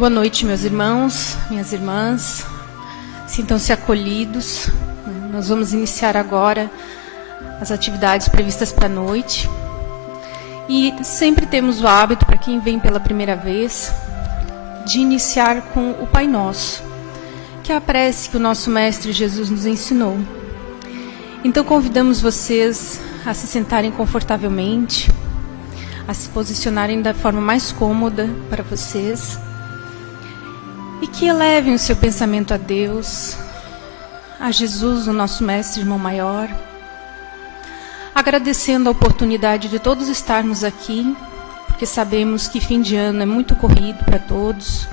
Boa noite, meus irmãos, minhas irmãs. Sintam-se acolhidos. Nós vamos iniciar agora as atividades previstas para a noite. E sempre temos o hábito, para quem vem pela primeira vez, de iniciar com o Pai Nosso, que é a prece que o nosso Mestre Jesus nos ensinou. Então convidamos vocês a se sentarem confortavelmente, a se posicionarem da forma mais cômoda para vocês, e que elevem o seu pensamento a Deus, a Jesus, o nosso Mestre, Irmão Maior, agradecendo a oportunidade de todos estarmos aqui, porque sabemos que fim de ano é muito corrido para todos,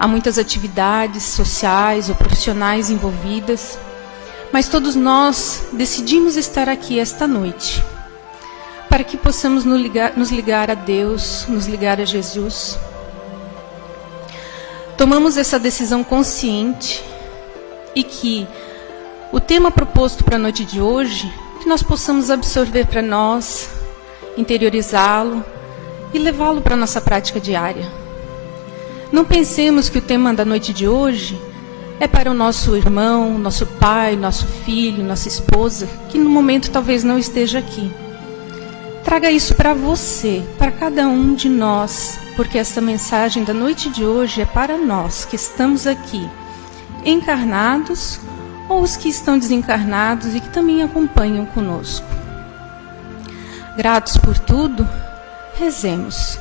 há muitas atividades sociais ou profissionais envolvidas, mas todos nós decidimos estar aqui esta noite, para que possamos nos ligar a Deus, nos ligar a Jesus. Tomamos essa decisão consciente e que o tema proposto para a noite de hoje, que nós possamos absorver para nós, interiorizá-lo e levá-lo para a nossa prática diária. Não pensemos que o tema da noite de hoje é para o nosso irmão, nosso pai, nosso filho, nossa esposa, que no momento talvez não esteja aqui. Traga isso para você, para cada um de nós, porque essa mensagem da noite de hoje é para nós que estamos aqui, encarnados ou os que estão desencarnados e que também acompanham conosco. Gratos por tudo, rezemos.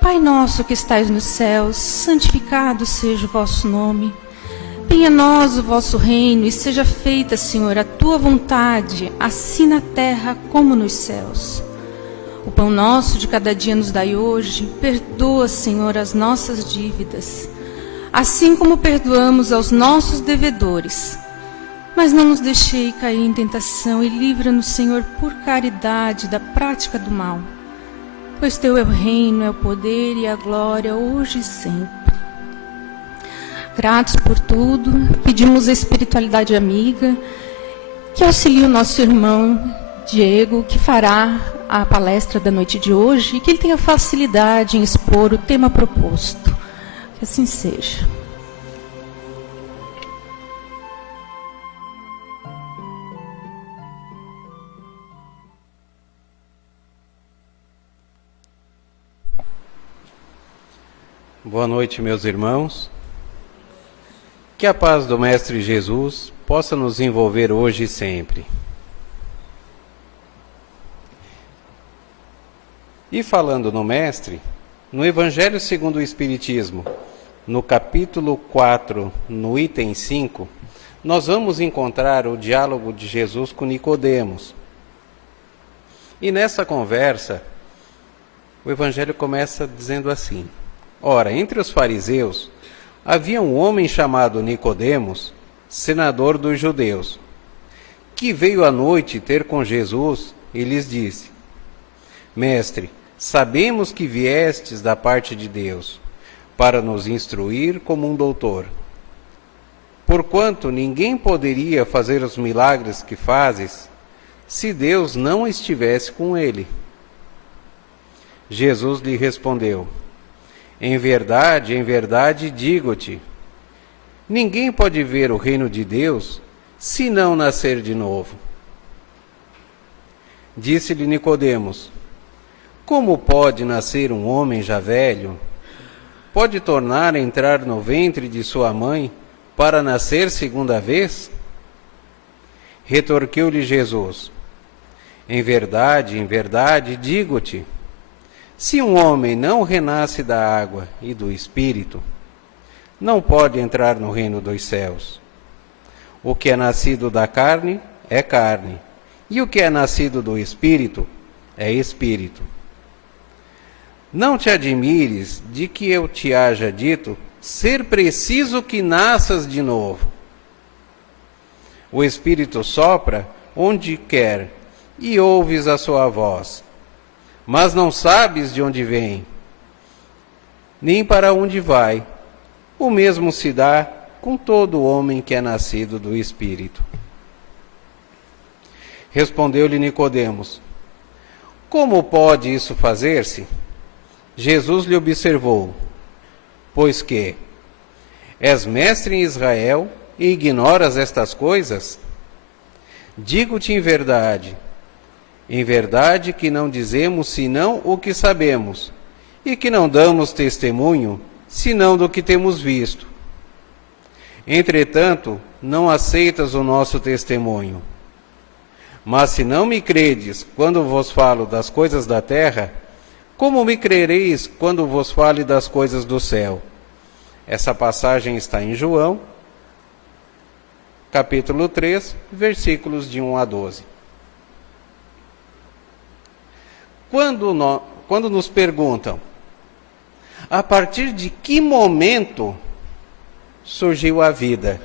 Pai nosso que estais nos céus, santificado seja o vosso nome. Venha a nós o vosso reino e seja feita, Senhor, a tua vontade, assim na terra como nos céus. O pão nosso de cada dia nos dai hoje. Perdoa, Senhor, as nossas dívidas, assim como perdoamos aos nossos devedores. Mas não nos deixei cair em tentação e livra-nos, Senhor, por caridade da prática do mal. Pois teu é o reino, é o poder e a glória, hoje e sempre. Gratos por tudo, pedimos a espiritualidade amiga, que auxilie o nosso irmão Diego, que fará a palestra da noite de hoje, e que ele tenha facilidade em expor o tema proposto. Que assim seja. Boa noite, meus irmãos. Que a paz do Mestre Jesus possa nos envolver hoje e sempre. E falando no Mestre, no Evangelho segundo o Espiritismo, no capítulo 4, no item 5, nós vamos encontrar o diálogo de Jesus com Nicodemos. E nessa conversa, o Evangelho começa dizendo assim: Ora, entre os fariseus, havia um homem chamado Nicodemos, senador dos judeus, que veio à noite ter com Jesus e lhes disse: Mestre, sabemos que viestes da parte de Deus, para nos instruir como um doutor. Porquanto ninguém poderia fazer os milagres que fazes, se Deus não estivesse com ele. Jesus lhe respondeu: em verdade digo-te, ninguém pode ver o reino de Deus, se não nascer de novo. Disse-lhe Nicodemos: como pode nascer um homem já velho? Pode tornar a entrar no ventre de sua mãe para nascer segunda vez? Retorquiu-lhe Jesus: em verdade digo-te, se um homem não renasce da água e do Espírito, não pode entrar no reino dos céus. O que é nascido da carne é carne, e o que é nascido do Espírito é Espírito. Não te admires de que eu te haja dito ser preciso que nasças de novo. O Espírito sopra onde quer e ouves a sua voz, mas não sabes de onde vem, nem para onde vai. O mesmo se dá com todo homem que é nascido do Espírito. Respondeu-lhe Nicodemos: como pode isso fazer-se? Jesus lhe observou: Pois que és mestre em Israel e ignoras estas coisas? Digo-te em verdade que não dizemos senão o que sabemos, e que não damos testemunho senão do que temos visto. Entretanto, não aceitas o nosso testemunho. Mas se não me credes quando vos falo das coisas da terra, como me crereis quando vos fale das coisas do céu? Essa passagem está em João, capítulo 3, versículos de 1 a 12. Quando nos perguntam, a partir de que momento surgiu a vida?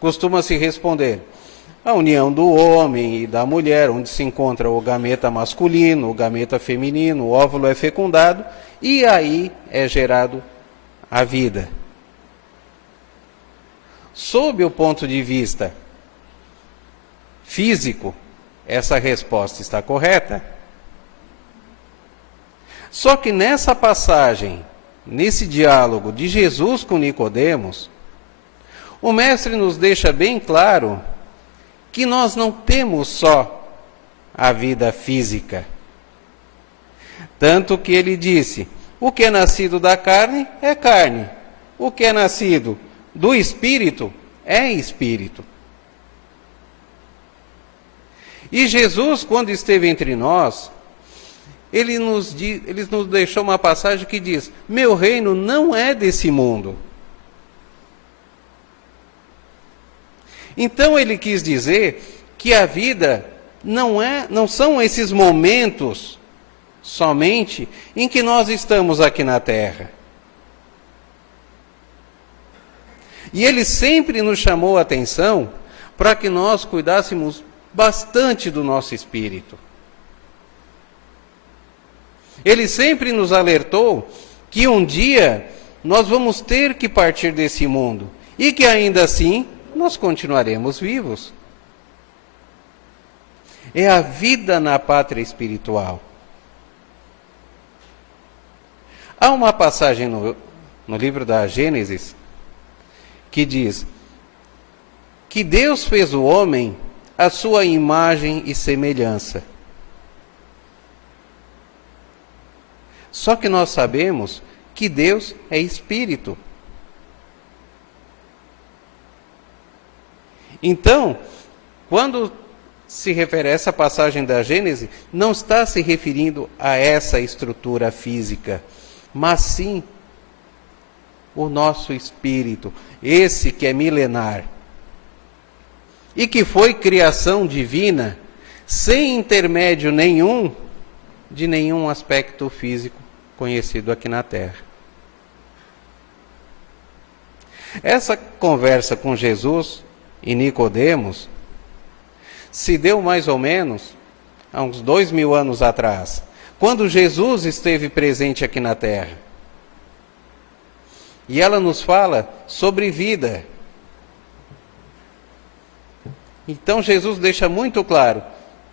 Costuma-se responder, a união do homem e da mulher, onde se encontra o gameta masculino, o gameta feminino, o óvulo é fecundado, e aí é gerado a vida. Sob o ponto de vista físico, essa resposta está correta. Só que nessa passagem, nesse diálogo de Jesus com Nicodemos, o mestre nos deixa bem claro que nós não temos só a vida física. Tanto que ele disse, o que é nascido da carne é carne, o que é nascido do espírito é espírito. E Jesus, quando esteve entre nós, ele nos deixou uma passagem que diz, meu reino não é desse mundo. Então ele quis dizer que a vida não são esses momentos somente em que nós estamos aqui na Terra. E ele sempre nos chamou a atenção para que nós cuidássemos bastante do nosso espírito. Ele sempre nos alertou que um dia nós vamos ter que partir desse mundo e que ainda assim nós continuaremos vivos. É a vida na pátria espiritual. Há uma passagem no livro da Gênesis que diz que Deus fez o homem à sua imagem e semelhança. Só que nós sabemos que Deus é espírito. Então, quando se refere a essa passagem da Gênesis, não está se referindo a essa estrutura física, mas sim o nosso espírito, esse que é milenar, e que foi criação divina, sem intermédio nenhum, de nenhum aspecto físico conhecido aqui na Terra. Essa conversa com Jesus e Nicodemos se deu mais ou menos há uns 2000 anos atrás, quando Jesus esteve presente aqui na Terra. E ela nos fala sobre vida. Então Jesus deixa muito claro,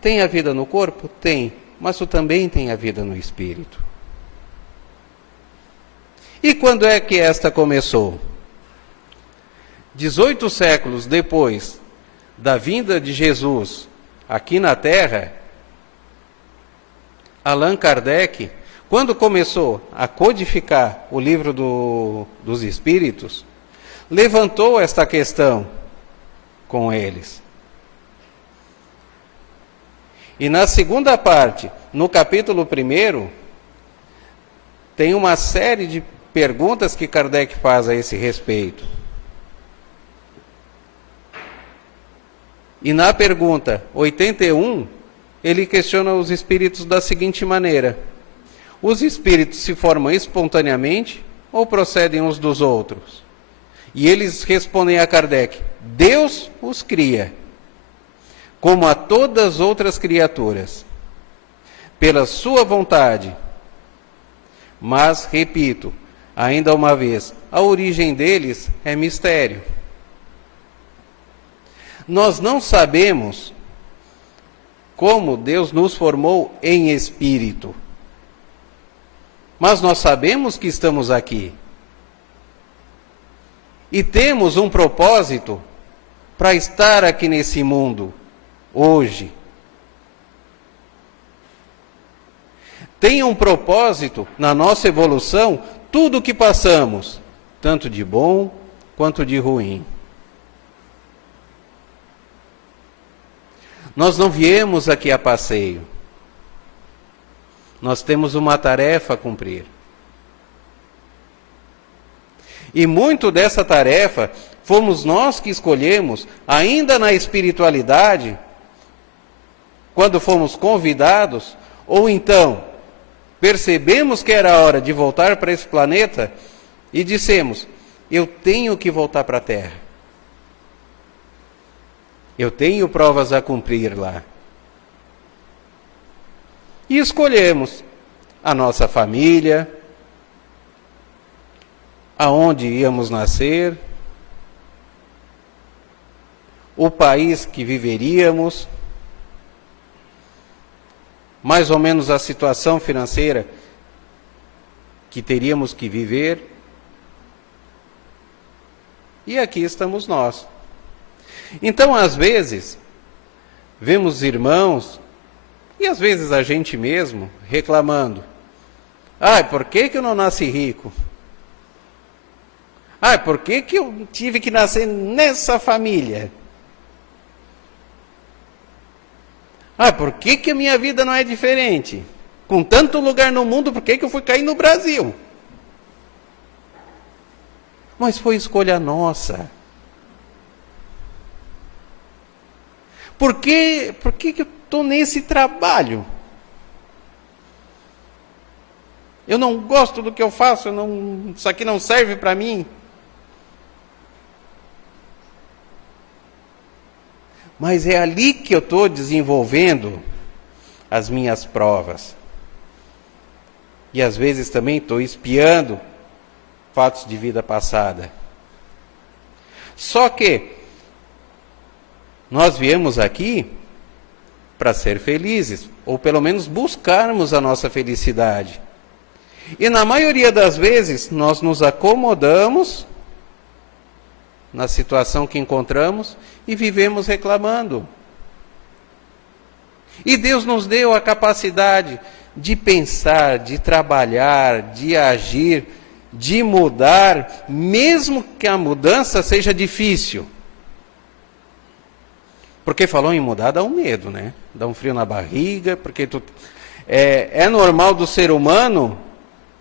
tem a vida no corpo? Tem, mas tu também tem a vida no espírito. E quando é que esta começou? 18 séculos depois da vinda de Jesus aqui na Terra, Allan Kardec, quando começou a codificar o livro dos Espíritos, levantou esta questão com eles. E na segunda parte, no capítulo 1, tem uma série de perguntas que Kardec faz a esse respeito. E na pergunta 81, ele questiona os espíritos da seguinte maneira: os espíritos se formam espontaneamente ou procedem uns dos outros? E eles respondem a Kardec: Deus os cria, como a todas as outras criaturas, pela sua vontade. Mas, repito, ainda uma vez, a origem deles é mistério. Nós não sabemos como Deus nos formou em espírito. mas nós sabemos que estamos aqui. E temos um propósito para estar aqui nesse mundo, hoje. Tem um propósito na nossa evolução, tudo o que passamos, tanto de bom quanto de ruim. Nós não viemos aqui a passeio. Nós temos uma tarefa a cumprir. E muito dessa tarefa fomos nós que escolhemos, ainda na espiritualidade, quando fomos convidados, ou então percebemos que era hora de voltar para esse planeta e dissemos: eu tenho que voltar para a Terra. Eu tenho provas a cumprir lá. E escolhemos a nossa família, aonde íamos nascer, o país que viveríamos, mais ou menos a situação financeira que teríamos que viver. E aqui estamos nós. Então, às vezes, vemos irmãos, e às vezes a gente mesmo, reclamando: por que eu não nasci rico? Por que eu tive que nascer nessa família? Por que a minha vida não é diferente? Com tanto lugar no mundo, por que eu fui cair no Brasil? Mas foi escolha nossa. Por que eu estou nesse trabalho? Eu não gosto do que eu faço, isso aqui não serve para mim. Mas é ali que eu estou desenvolvendo as minhas provas. E às vezes também estou espiando fatos de vida passada. Só que nós viemos aqui para ser felizes, ou pelo menos buscarmos a nossa felicidade. E na maioria das vezes nós nos acomodamos na situação que encontramos e vivemos reclamando. E Deus nos deu a capacidade de pensar, de trabalhar, de agir, de mudar, mesmo que a mudança seja difícil. Porque falou em mudar, dá um medo, né? Dá um frio na barriga, porque é normal do ser humano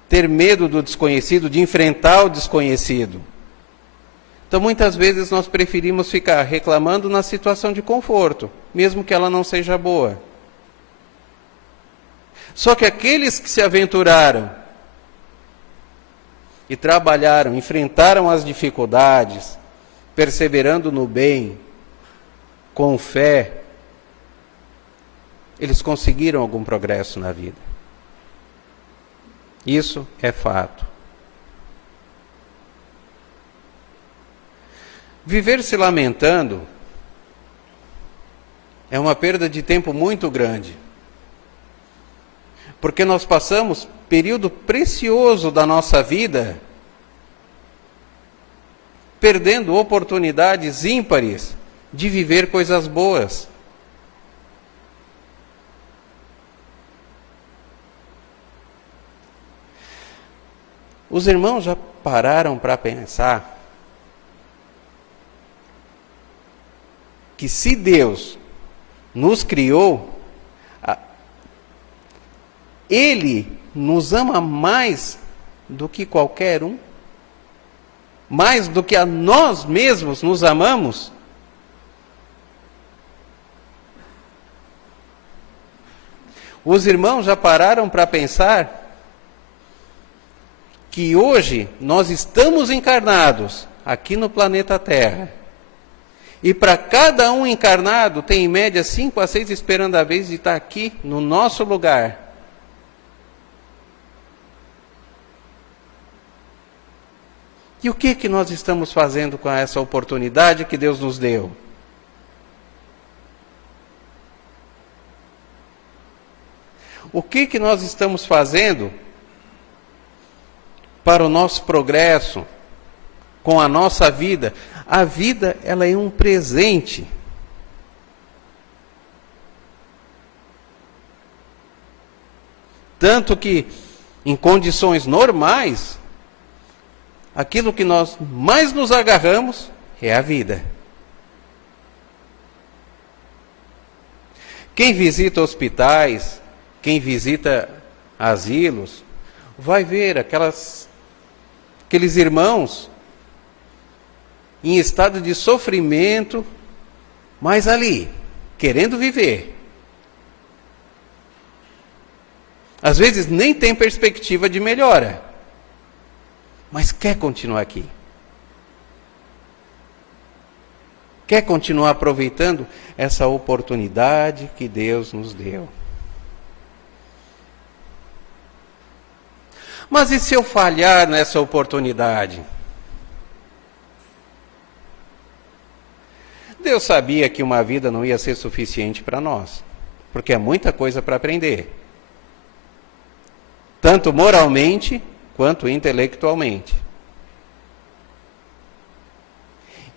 ter medo do desconhecido, de enfrentar o desconhecido. Então, muitas vezes, nós preferimos ficar reclamando na situação de conforto, mesmo que ela não seja boa. Só que aqueles que se aventuraram e trabalharam, enfrentaram as dificuldades, perseverando no bem, com fé, eles conseguiram algum progresso na vida. Isso é fato. Viver se lamentando é uma perda de tempo muito grande. Porque nós passamos período precioso da nossa vida perdendo oportunidades ímpares de viver coisas boas. Os irmãos já pararam para pensar que se Deus nos criou, Ele nos ama mais do que qualquer um? Mais do que a nós mesmos nos amamos? Os irmãos já pararam para pensar que hoje nós estamos encarnados aqui no planeta Terra. E para cada um encarnado, tem em média 5 a 6 esperando a vez de estar aqui no nosso lugar. E o que nós estamos fazendo com essa oportunidade que Deus nos deu? O que nós estamos fazendo para o nosso progresso, com a nossa vida. A vida, ela é um presente. Tanto que, em condições normais, aquilo que nós mais nos agarramos é a vida. Quem visita hospitais, quem visita asilos, vai ver aqueles irmãos em estado de sofrimento, mas ali, querendo viver. Às vezes nem tem perspectiva de melhora, mas quer continuar aqui. Quer continuar aproveitando essa oportunidade que Deus nos deu. Mas e se eu falhar nessa oportunidade? Deus sabia que uma vida não ia ser suficiente para nós, porque é muita coisa para aprender. Tanto moralmente, quanto intelectualmente.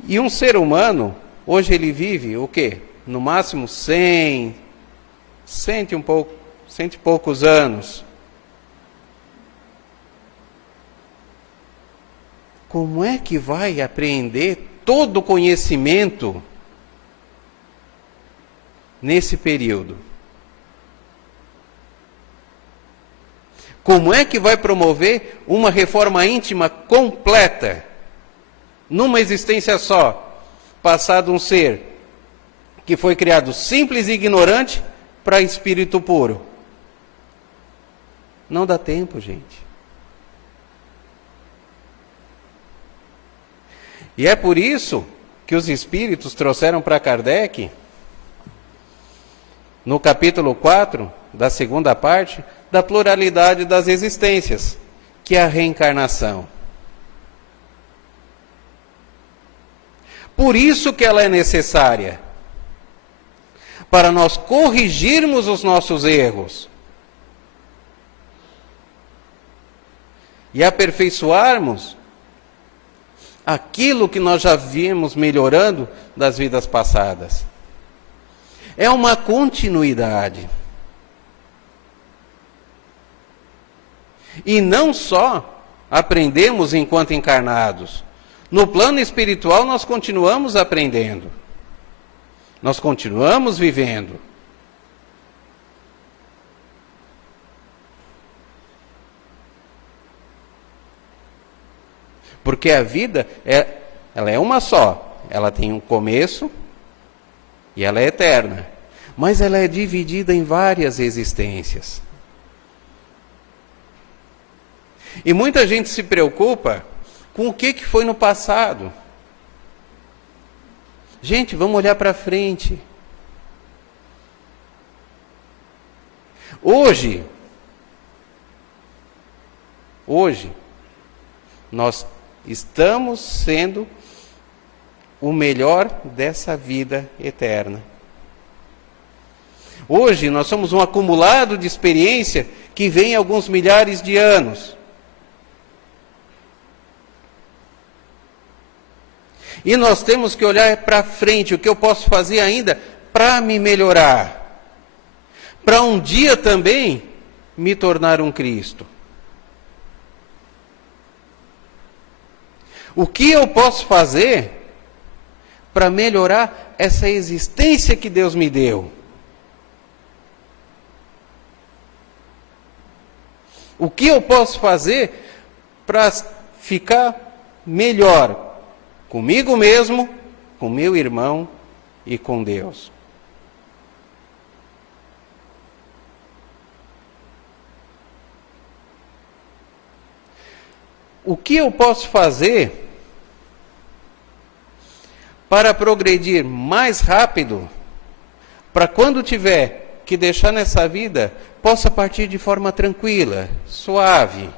E um ser humano, hoje ele vive o quê? No máximo 100 e poucos anos. Como é que vai apreender todo o conhecimento nesse período? Como é que vai promover uma reforma íntima completa, numa existência só, passado um ser que foi criado simples e ignorante para espírito puro? Não dá tempo, gente. E é por isso que os espíritos trouxeram para Kardec, no capítulo 4, da segunda parte, da pluralidade das existências, que é a reencarnação. Por isso que ela é necessária, para nós corrigirmos os nossos erros e aperfeiçoarmos aquilo que nós já vimos melhorando das vidas passadas. É uma continuidade. E não só aprendemos enquanto encarnados. No plano espiritual nós continuamos aprendendo. Nós continuamos vivendo. Porque a vida, ela é uma só. Ela tem um começo e ela é eterna. Mas ela é dividida em várias existências. E muita gente se preocupa com o que foi no passado. Gente, vamos olhar para frente. Hoje, nós estamos sendo o melhor dessa vida eterna. Hoje nós somos um acumulado de experiência que vem alguns milhares de anos. E nós temos que olhar para frente, o que eu posso fazer ainda para me melhorar. Para um dia também me tornar um Cristo. O que eu posso fazer para melhorar essa existência que Deus me deu? O que eu posso fazer para ficar melhor comigo mesmo, com meu irmão e com Deus? O que eu posso fazer para progredir mais rápido, para quando tiver que deixar nessa vida, possa partir de forma tranquila, suave?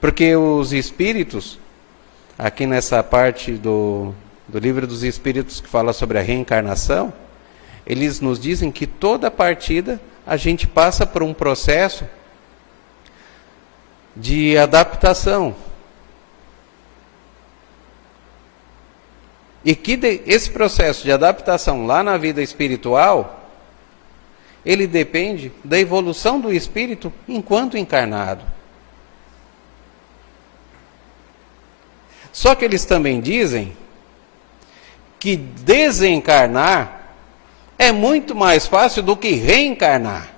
Porque os espíritos, aqui nessa parte do livro dos Espíritos que fala sobre a reencarnação, eles nos dizem que toda partida a gente passa por um processo de adaptação. E que esse processo de adaptação lá na vida espiritual, ele depende da evolução do espírito enquanto encarnado. Só que eles também dizem que desencarnar é muito mais fácil do que reencarnar.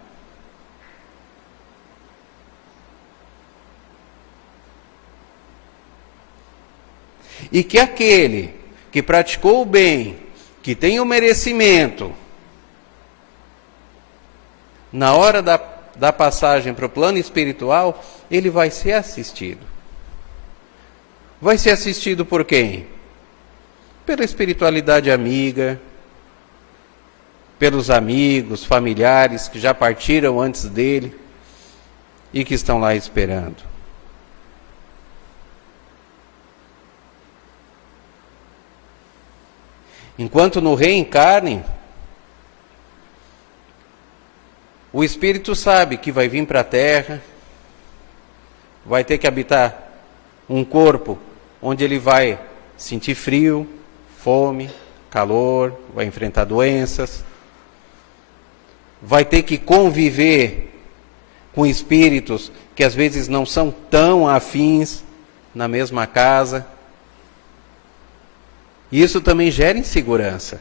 E que aquele que praticou o bem, que tem o merecimento, na hora da passagem para o plano espiritual, ele vai ser assistido. Vai ser assistido por quem? Pela espiritualidade amiga, pelos amigos, familiares que já partiram antes dele e que estão lá esperando. Enquanto no reencarne, o espírito sabe que vai vir para a Terra, vai ter que habitar um corpo onde ele vai sentir frio, fome, calor, vai enfrentar doenças, vai ter que conviver com espíritos que às vezes não são tão afins na mesma casa. E isso também gera insegurança.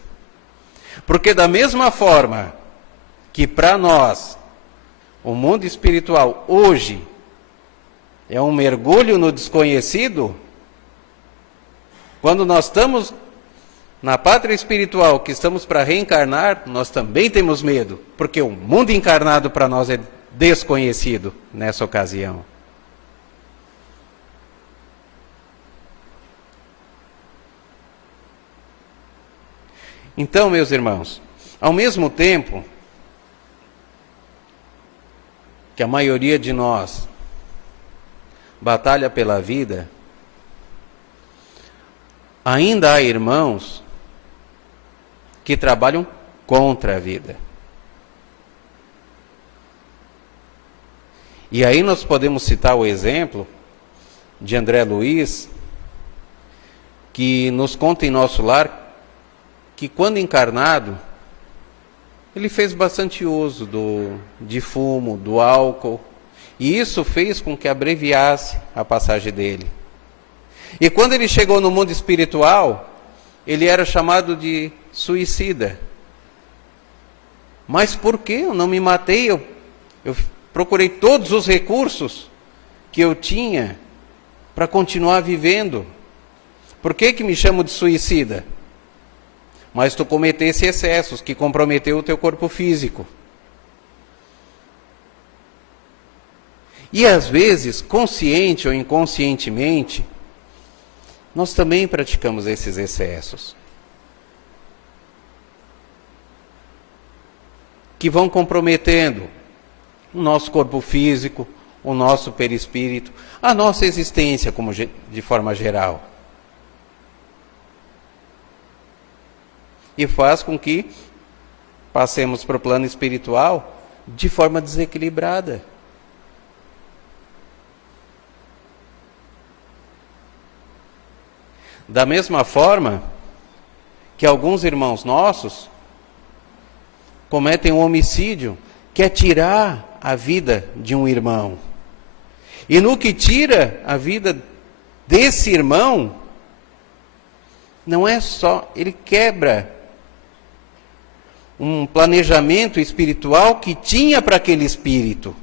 Porque da mesma forma que para nós o mundo espiritual hoje é um mergulho no desconhecido, quando nós estamos na pátria espiritual, que estamos para reencarnar, nós também temos medo, porque o mundo encarnado para nós é desconhecido nessa ocasião. Então, meus irmãos, ao mesmo tempo que a maioria de nós batalha pela vida, ainda há irmãos que trabalham contra a vida. E aí nós podemos citar o exemplo de André Luiz, que nos conta em nosso lar que quando encarnado, ele fez bastante uso de fumo, do álcool, e isso fez com que abreviasse a passagem dele. E quando ele chegou no mundo espiritual, ele era chamado de suicida. Mas por que eu não me matei? Eu procurei todos os recursos que eu tinha para continuar vivendo. Por que me chamo de suicida? Mas tu cometesse excessos que comprometeu o teu corpo físico. E às vezes, consciente ou inconscientemente, nós também praticamos esses excessos, que vão comprometendo o nosso corpo físico, o nosso perispírito, a nossa existência de forma geral. E faz com que passemos para o plano espiritual de forma desequilibrada. Da mesma forma que alguns irmãos nossos cometem um homicídio, que é tirar a vida de um irmão. E no que tira a vida desse irmão, não é só, ele quebra um planejamento espiritual que tinha para aquele espírito.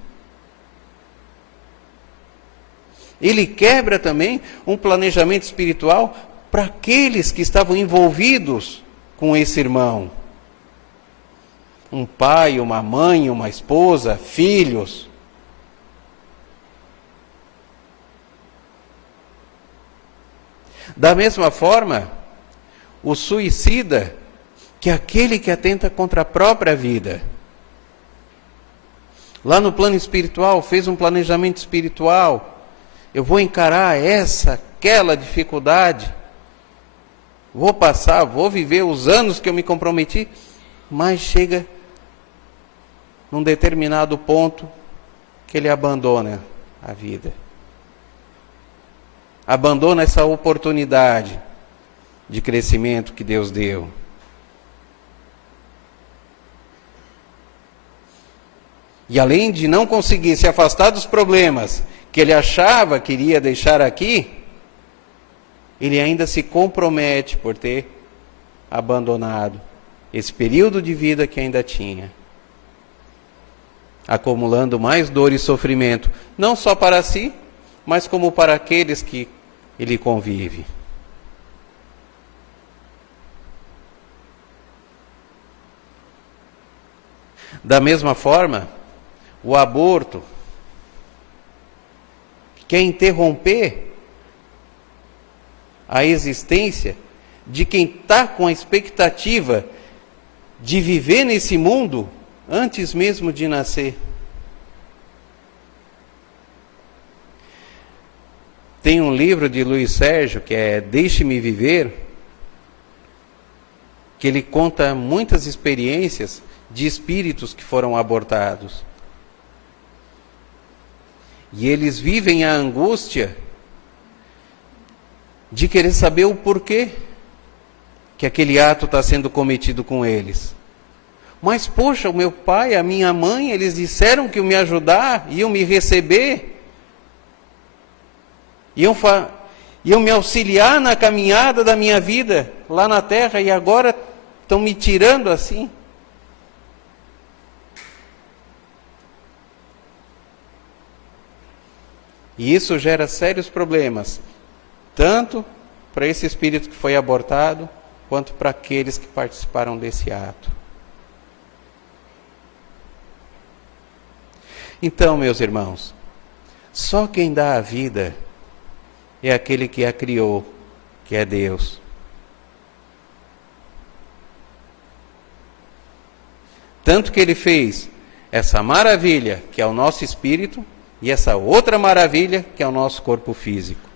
Ele quebra também um planejamento espiritual para aqueles que estavam envolvidos com esse irmão. Um pai, uma mãe, uma esposa, filhos. Da mesma forma, o suicida, que é aquele que atenta contra a própria vida. Lá no plano espiritual, fez um planejamento espiritual. Eu vou encarar aquela dificuldade. Vou passar, vou viver os anos que eu me comprometi. Mas chega num determinado ponto que ele abandona a vida. abandona essa oportunidade de crescimento que Deus deu. E além de não conseguir se afastar dos problemas que ele achava que iria deixar aqui, ele ainda se compromete por ter abandonado esse período de vida que ainda tinha, acumulando mais dor e sofrimento, não só para si, mas como para aqueles que ele convive. Da mesma forma, o aborto quer interromper a existência de quem está com a expectativa de viver nesse mundo antes mesmo de nascer. Tem um livro de Luiz Sérgio, que é Deixe-me Viver, que ele conta muitas experiências de espíritos que foram abortados. E eles vivem a angústia de querer saber o porquê que aquele ato está sendo cometido com eles. Mas, poxa, o meu pai, a minha mãe, eles disseram que iam me ajudar, iam me receber, iam me auxiliar na caminhada da minha vida lá na terra, e agora estão me tirando assim. E isso gera sérios problemas, tanto para esse espírito que foi abortado, quanto para aqueles que participaram desse ato. Então, meus irmãos, só quem dá a vida é aquele que a criou, que é Deus. Tanto que ele fez essa maravilha, que é o nosso espírito, e essa outra maravilha, que é o nosso corpo físico.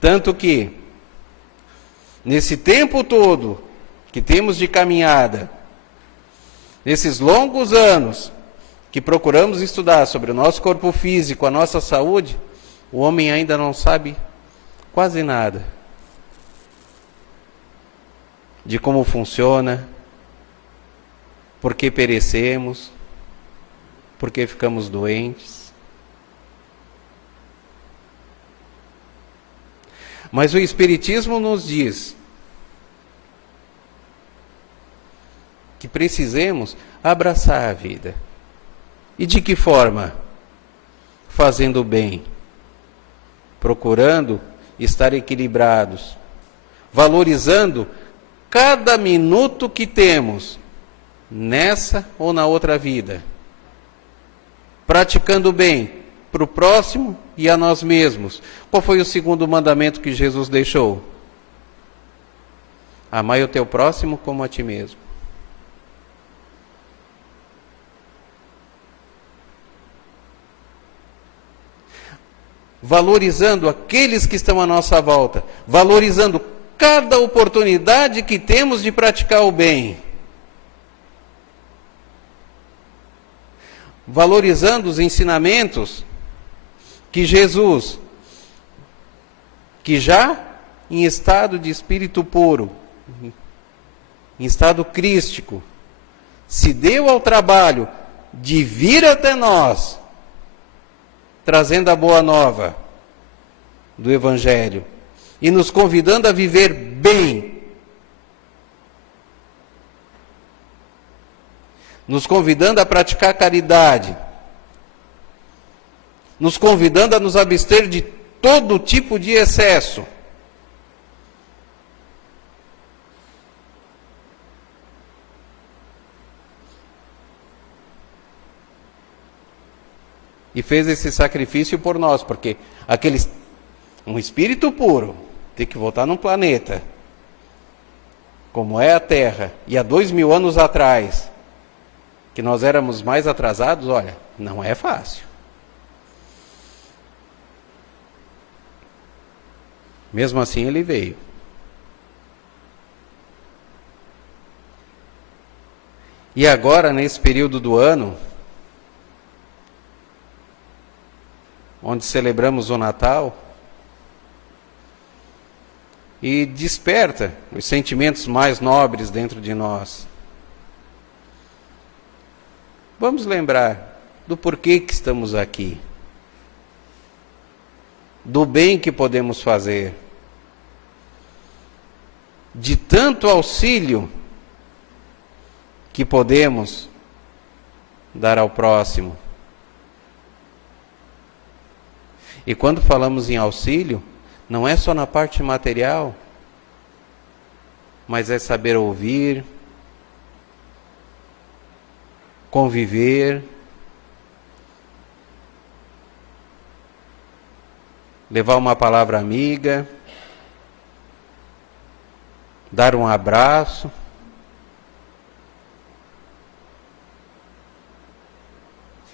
Tanto que, nesse tempo todo que temos de caminhada, nesses longos anos que procuramos estudar sobre o nosso corpo físico, a nossa saúde, o homem ainda não sabe quase nada de como funciona, por que perecemos, por que ficamos doentes. Mas o Espiritismo nos diz que precisemos abraçar a vida. E de que forma? Fazendo o bem, procurando estar equilibrados, valorizando cada minuto que temos, nessa ou na outra vida, praticando o bem para o próximo e a nós mesmos. Qual foi o segundo mandamento que Jesus deixou? Amai o teu próximo como a ti mesmo. Valorizando aqueles que estão à nossa volta, valorizando cada oportunidade que temos de praticar o bem, valorizando os ensinamentos que Jesus, que já em estado de espírito puro, em estado crístico, se deu ao trabalho de vir até nós, trazendo a boa nova do Evangelho e nos convidando a viver bem, nos convidando a praticar caridade, nos convidando a nos abster de todo tipo de excesso. E fez esse sacrifício por nós, porque um espírito puro tem que voltar num planeta, como é a Terra, e há 2000 anos atrás, que nós éramos mais atrasados, olha, não é fácil. Mesmo assim ele veio. E agora, nesse período do ano, onde celebramos o Natal, e desperta os sentimentos mais nobres dentro de nós. Vamos lembrar do porquê que estamos aqui, do bem que podemos fazer, de tanto auxílio que podemos dar ao próximo. E quando falamos em auxílio, não é só na parte material, mas é saber ouvir, conviver, levar uma palavra amiga, dar um abraço,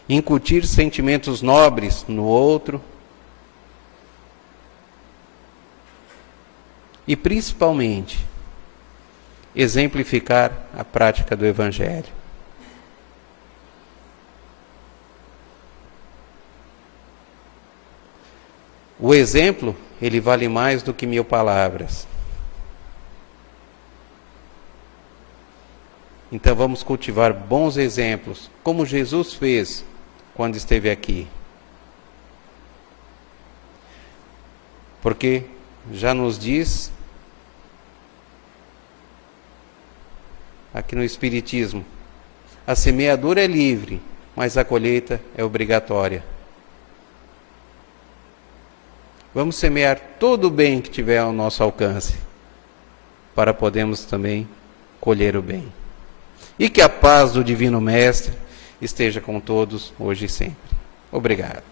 incutir sentimentos nobres no outro e, principalmente, exemplificar a prática do Evangelho. O exemplo, ele vale mais do que 1000 palavras. Então vamos cultivar bons exemplos, como Jesus fez quando esteve aqui. Porque já nos diz aqui no Espiritismo, a semeadura é livre, mas a colheita é obrigatória. Vamos semear todo o bem que tiver ao nosso alcance, para podermos também colher o bem. E que a paz do Divino Mestre esteja com todos, hoje e sempre. Obrigado.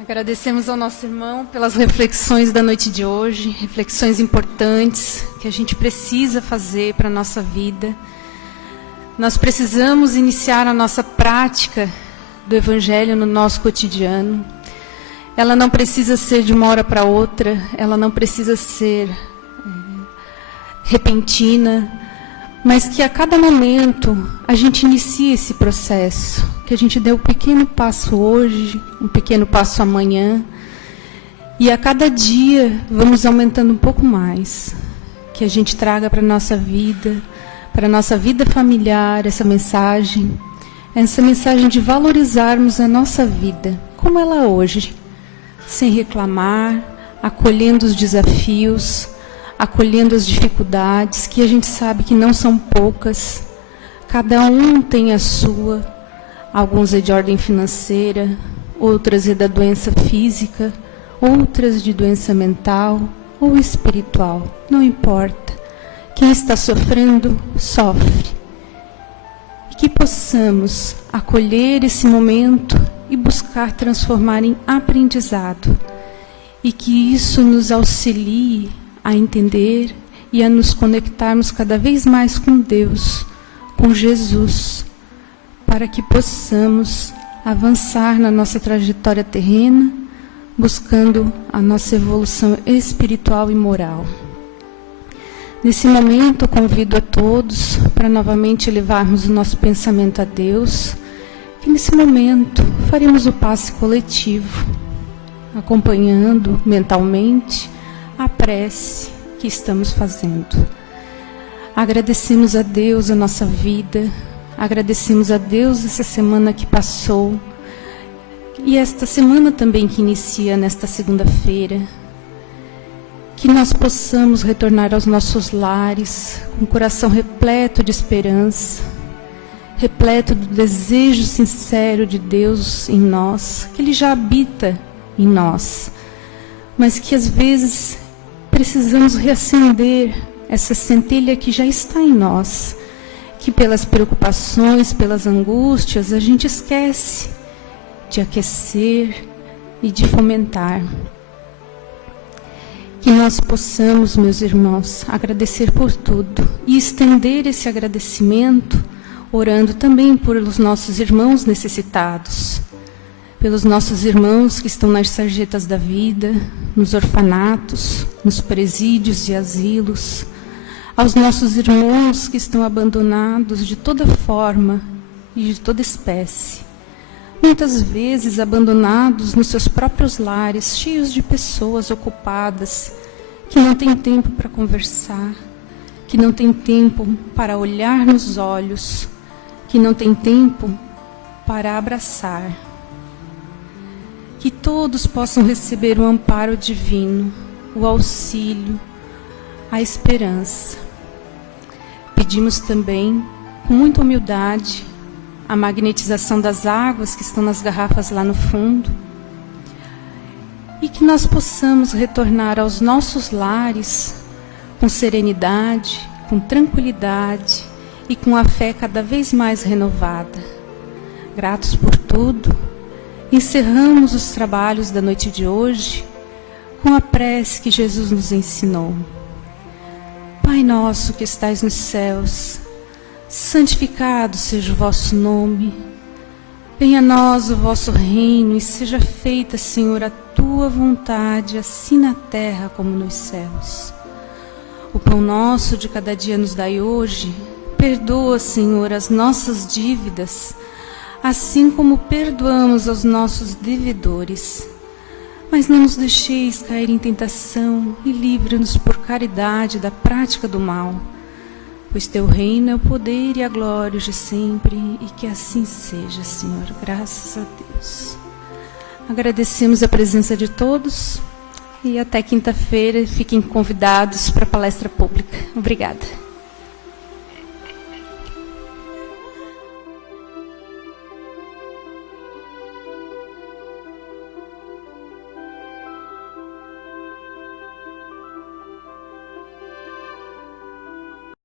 Agradecemos ao nosso irmão pelas reflexões da noite de hoje, reflexões importantes que a gente precisa fazer para a nossa vida. Nós precisamos iniciar a nossa prática do Evangelho no nosso cotidiano. Ela não precisa ser de uma hora para outra, ela não precisa ser repentina, mas que a cada momento a gente inicie esse processo, que a gente dê um pequeno passo hoje, um pequeno passo amanhã, e a cada dia vamos aumentando um pouco mais, que a gente traga para a nossa vida familiar, essa mensagem de valorizarmos a nossa vida, como ela é hoje, sem reclamar, acolhendo os desafios, acolhendo as dificuldades, que a gente sabe que não são poucas, cada um tem a sua, alguns é de ordem financeira, outras é da doença física, outras de doença mental ou espiritual, não importa. Quem está sofrendo, sofre. E que possamos acolher esse momento e buscar transformar em aprendizado. E que isso nos auxilie a entender e a nos conectarmos cada vez mais com Deus, com Jesus, para que possamos avançar na nossa trajetória terrena, buscando a nossa evolução espiritual e moral. Nesse momento, eu convido a todos para novamente elevarmos o nosso pensamento a Deus, e nesse momento faremos o passe coletivo, acompanhando mentalmente a prece que estamos fazendo. Agradecemos a Deus a nossa vida, agradecemos a Deus essa semana que passou, e esta semana também que inicia nesta segunda-feira, que nós possamos retornar aos nossos lares com o coração repleto de esperança, repleto do desejo sincero de Deus em nós, que Ele já habita em nós, mas que às vezes precisamos reacender essa centelha que já está em nós, que pelas preocupações, pelas angústias, a gente esquece de aquecer e de fomentar. Que nós possamos, meus irmãos, agradecer por tudo e estender esse agradecimento, orando também pelos nossos irmãos necessitados, pelos nossos irmãos que estão nas sarjetas da vida, nos orfanatos, nos presídios e asilos, aos nossos irmãos que estão abandonados de toda forma e de toda espécie, muitas vezes abandonados nos seus próprios lares, cheios de pessoas ocupadas, que não têm tempo para conversar, que não têm tempo para olhar nos olhos, que não têm tempo para abraçar. Que todos possam receber o amparo divino, o auxílio, a esperança. Pedimos também, com muita humildade, a magnetização das águas que estão nas garrafas lá no fundo, e que nós possamos retornar aos nossos lares com serenidade, com tranquilidade e com a fé cada vez mais renovada. Gratos por tudo, encerramos os trabalhos da noite de hoje com a prece que Jesus nos ensinou. Pai nosso que estais nos céus, santificado seja o vosso nome. Venha a nós o vosso reino e seja feita, Senhor, a tua vontade, assim na terra como nos céus. O pão nosso de cada dia nos dai hoje. Perdoa, Senhor, as nossas dívidas, assim como perdoamos aos nossos devedores. Mas não nos deixeis cair em tentação e livra-nos por caridade da prática do mal. Pois teu reino é o poder e a glória de sempre, e que assim seja, Senhor. Graças a Deus. Agradecemos a presença de todos e até quinta-feira fiquem convidados para a palestra pública. Obrigada.